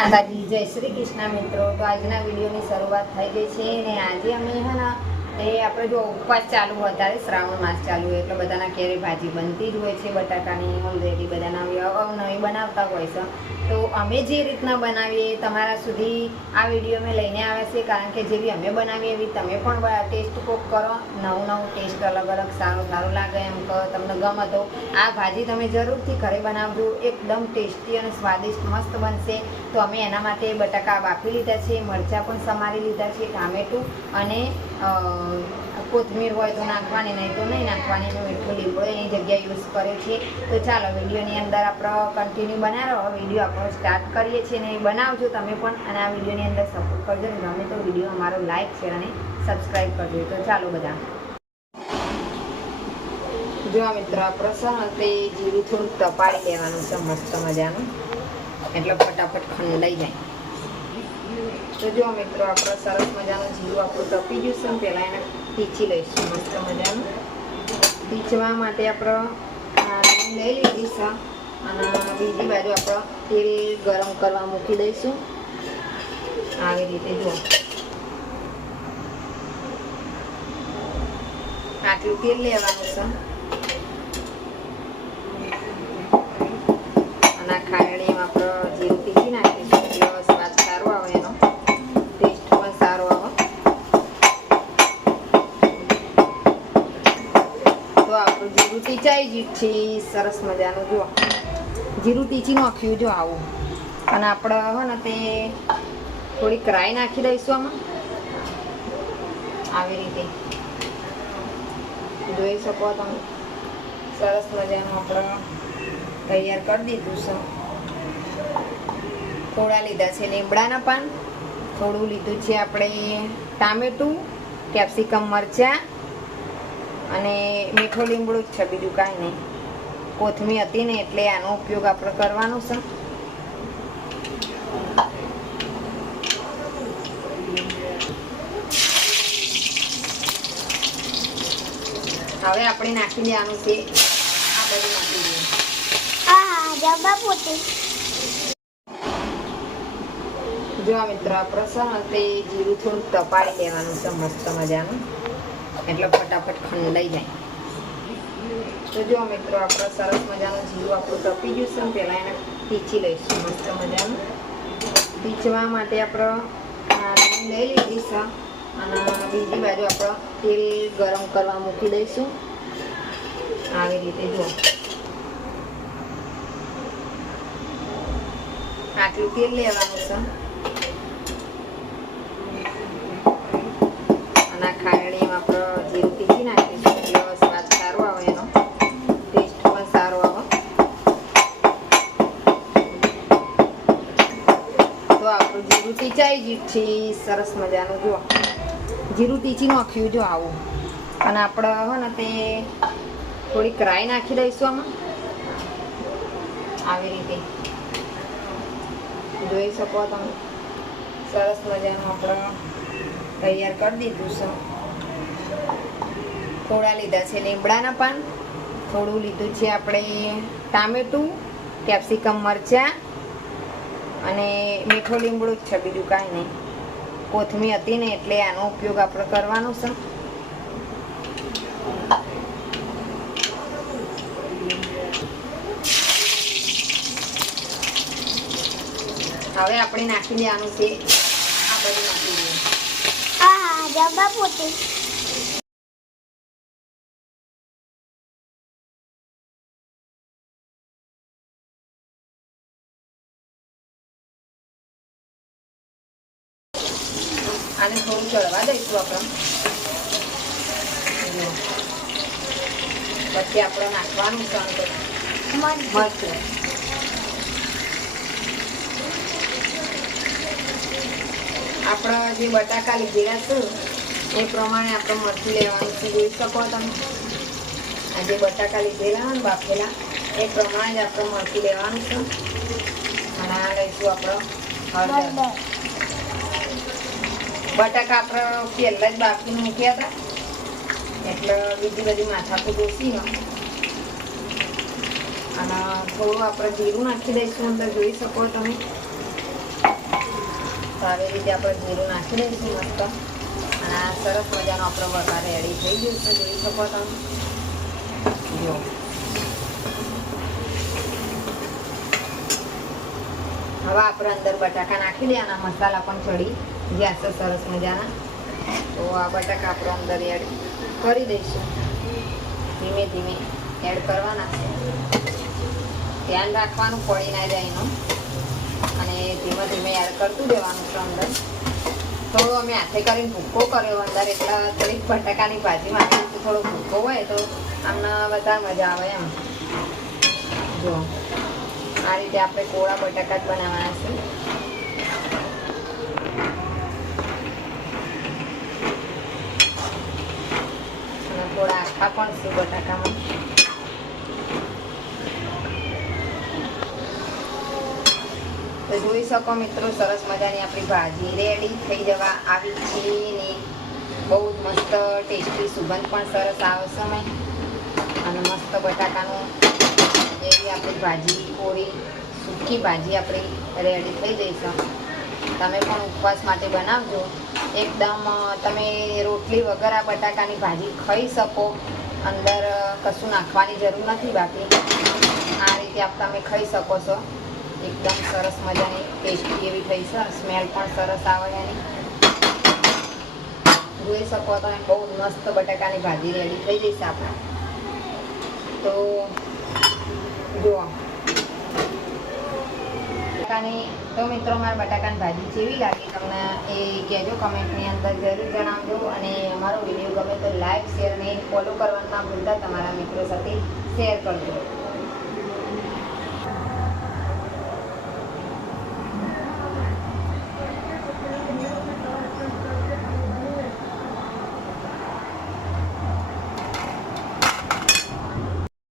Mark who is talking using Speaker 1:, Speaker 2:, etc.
Speaker 1: માતાજી. જય શ્રી કૃષ્ણ મિત્રો. તો આજના વિડીયોની શરૂઆત થઈ ગઈ છે ને આજે અમે હે એ આપણે જો ઉપવાસ ચાલુ ત્યારે શ્રાવણ માસ ચાલુ હોય, એટલે બધાના ઘેરે ભાજી બનતી જ હોય છે, બટાકાની ઓલરેડી બધાના અવનવી બનાવતા હોય છે. તો અમે જે રીતના બનાવીએ તમારા સુધી આ વીડિયો અમે લઈને આવ્યા છે કારણ કે જેવી અમે બનાવીએ એવી તમે પણ ટેસ્ટ કોક કરો. નવું નવું ટેસ્ટ અલગ અલગ સારું સારું લાગે એમ કહો તમને ગમે તો. આ ભાજી તમે જરૂરથી ઘરે બનાવજો, એકદમ ટેસ્ટી અને સ્વાદિષ્ટ મસ્ત બનશે. તો અમે એના માટે બટાકા બાફી લીધા છે, મરચાં પણ સમારી લીધા છે, ટામેટું અને કોથમીર હોય તો નાખવાની, નહીં તો નહીં નાખવાની મીઠો લીમડો એની જગ્યાએ યુઝ કરે છે. તો ચાલો, વિડીયોની અંદર આપણો કન્ટિન્યુ બનાવો. વીડિયો આપણો સ્ટાર્ટ કરીએ છીએ અને એ બનાવજો તમે પણ, અને આ વિડીયોની અંદર સપોર્ટ કરજો. ને ગમે તો વીડિયો અમારો લાઈક શેર અને સબસ્ક્રાઈબ કરજો. તો ચાલો બધા. જો મિત્રો આપણો એ જીરું થોડુંક તપાડી લેવાનું છે, મસ્ત મજાનું. એટલે ફટાફટ ખંડાઈ જાય. તો જો મિત્રો, આપણો સરસ મજાનું જીરું આપણું તપી ગયું ને, પહેલાં એને પીચી લઈશું. મસ્ત મજાનું. પીચવા માટે આપણે લઈ લીધી અને બીજી બાજુ આપણે તેલ ગરમ કરવા મૂકી દઈશું. આવી રીતે જુઓ આટલું તેલ લેવાનું છે અને આ ખાયડીમાં આપણે જીરું પીસી નાખીશું એટલે સ્વાદ સારો આવે એનો ટેસ્ટ પણ સારો આવે તો આપણું જીરું ટીચાઈ ગયું છે સરસ મજાનું જો જીરું ટીચી નાખ્યું જો આવું. અને આપણે હોય ને તે થોડીક ક્રાય નાખી દઈશું આમાં. આવી રીતે. જોઈ શકો તમે. સરસ મજાનું આપણે તૈયાર કરી દીધું છે. થોડા લીધા છે લીમડાના પાન. થોડું લીધું છે આપણે ટામેટું, કેપ્સિકમ મરચાં અને મીઠો લીમડો જ છે બીજું કાંઈ નહીં. કોથમી હતી ને એટલે આનો ઉપયોગ આપણે કરવાનો છે. હવે આપણે નાખી દેવાનું છે. આ બધું નાખી દઈએ
Speaker 2: હા ડબ્બા પોતે.
Speaker 1: જો મિત્રો આ પ્રસંગ તે જીરું થોડુંક તપાડી લેવાનું છે મસ્ત મજાનું. એટલે ફટાફટ ખંડાઈ જાય. તો જો મિત્રો, આપણો સરસ મજાનું જીરું આપણું તપી ગયું છે પહેલાં એને પીચી લઈશું. મસ્ત મજાનું. પીચવા માટે આપણે લઈ લીધી છે. અને બીજી બાજુ આપણે તેલ ગરમ કરવા મૂકી દઈશું. આવી રીતે જુઓ આટલું તેલ લેવાનું છે અને આ ખાયડીમાં આપણે જીરું પીસી નાખીશું એટલે સ્વાદ સારો આવે એનો ટેસ્ટ પણ સારો આવે તો આપણું ટીચાઈ ગયું છે સરસ મજાનું. જો જીરું તીચી નાખ્યું જો આવું. અને આપણે હોય ને તે થોડીક રાઈ નાખી દઈશું આમાં. આવી રીતે. જોઈ શકો તમે. સરસ મજાનું આપણે તૈયાર કરી દીધું છે. થોડા લીધા છે લીમડાના પાન. થોડું લીધું છે આપણે ટામેટું, કેપ્સિકમ મરચાં અને મીઠો લીમડું જ છે બીજું કાંઈ નહીં કોથમી હતી ને એટલે આનો ઉપયોગ આપણે કરવાનો છે હવે આપણે નાખી દેવાનું છે આ બધું નાખી દઈએ
Speaker 2: હા ડબ્બા પોતે
Speaker 1: આને થોડું ચડવા દઈશું આપણે. પછી આપણે નાખવાનું છે મસ્ત
Speaker 2: મરચું.
Speaker 1: આપણા જે બટાકા લીધેલા છે એ પ્રમાણે આપણે મરચું લેવાનું છે. જોઈ શકો તમે. આ જે બટાકા લીધેલા હોય ને બાફેલા એ પ્રમાણે જ આપણે મરચું લેવાનું છે. અને આ લઈશું આપણે હળદર. બટાકા આપણે પહેલા જ બાફીને મૂક્યા હતા. એટલે બીજી બધી માથાકું દોસી અને થોડું આપણે જીરું નાખી દઈશું અંદર, જોઈ શકો તમે. સારી રીતે આપણે જીરું નાખી દઈશું મસ્ત. અને આ સરસ મજાનો આપણો વઘાર રેડી થઈ ગયો છે, જોઈ શકો તમે. જો. હવે આપણે અંદર બટાકા નાખી દેવાના મસાલા પણ ચડી. ગયા સરસ મજાના. તો આ બટાકા આપણે અંદર એડ કરી દઈશું. ધીમે ધીમે એડ કરવાના ધ્યાન રાખવાનું પડી ના જાય એનું. અને ધીમે ધીમે એડ કરતું દેવાનું છે અંદર. થોડો અમે હાથે કરીને ભૂક્કો કર્યો, અંદર એટલે થોડીક બટાકાની ભાજીમાં આવી થોડો ભૂક્કો હોય તો આમને વધારે મજા આવે એમ. જો, આ રીતે આપણે કોળા બટાકા જ બનાવવાના છે અને આખા પણ છે બટાકામાં તો જોઈ શકો મિત્રો, સરસ મજાની આપણી ભાજી રેડી થઈ જવા આવી છે ને બહુ જ મસ્ત ટેસ્ટી સુગંધ પણ સરસ આવશે મેં અને મસ્ત બટાકાનું એવી આપણી ભાજી કોરી સૂકી ભાજી આપણી રેડી થઈ જઈશું. તમે પણ ઉપવાસ માટે બનાવજો. એકદમ તમે રોટલી વગર આ બટાકાની ભાજી ખાઈ શકો. અંદર કશું નાખવાની જરૂર નથી બાકી. આ રીતે આપ તમે ખાઈ શકો છો. એકદમ સરસ મજાની, ટેસ્ટી એવી થઈ છે સ્મેલ પણ સરસ આવે એની. જોઈ શકો તમે, બહુ મસ્ત બટાકાની ભાજી રેડી થઈ જશે આપણે. તો, જુઓ. બટાકાની, તો મિત્રો મારા બટાકાની ભાજી કેવી લાગી, તમને એ કહેજો કમેન્ટની અંદર જરૂર જણાવજો. અને અમારો વીડિયો ગમે તો લાઈક, શેર અને ફોલો કરવાનું ના ભૂલતા, તમારા મિત્રો સાથે શેર કરજો.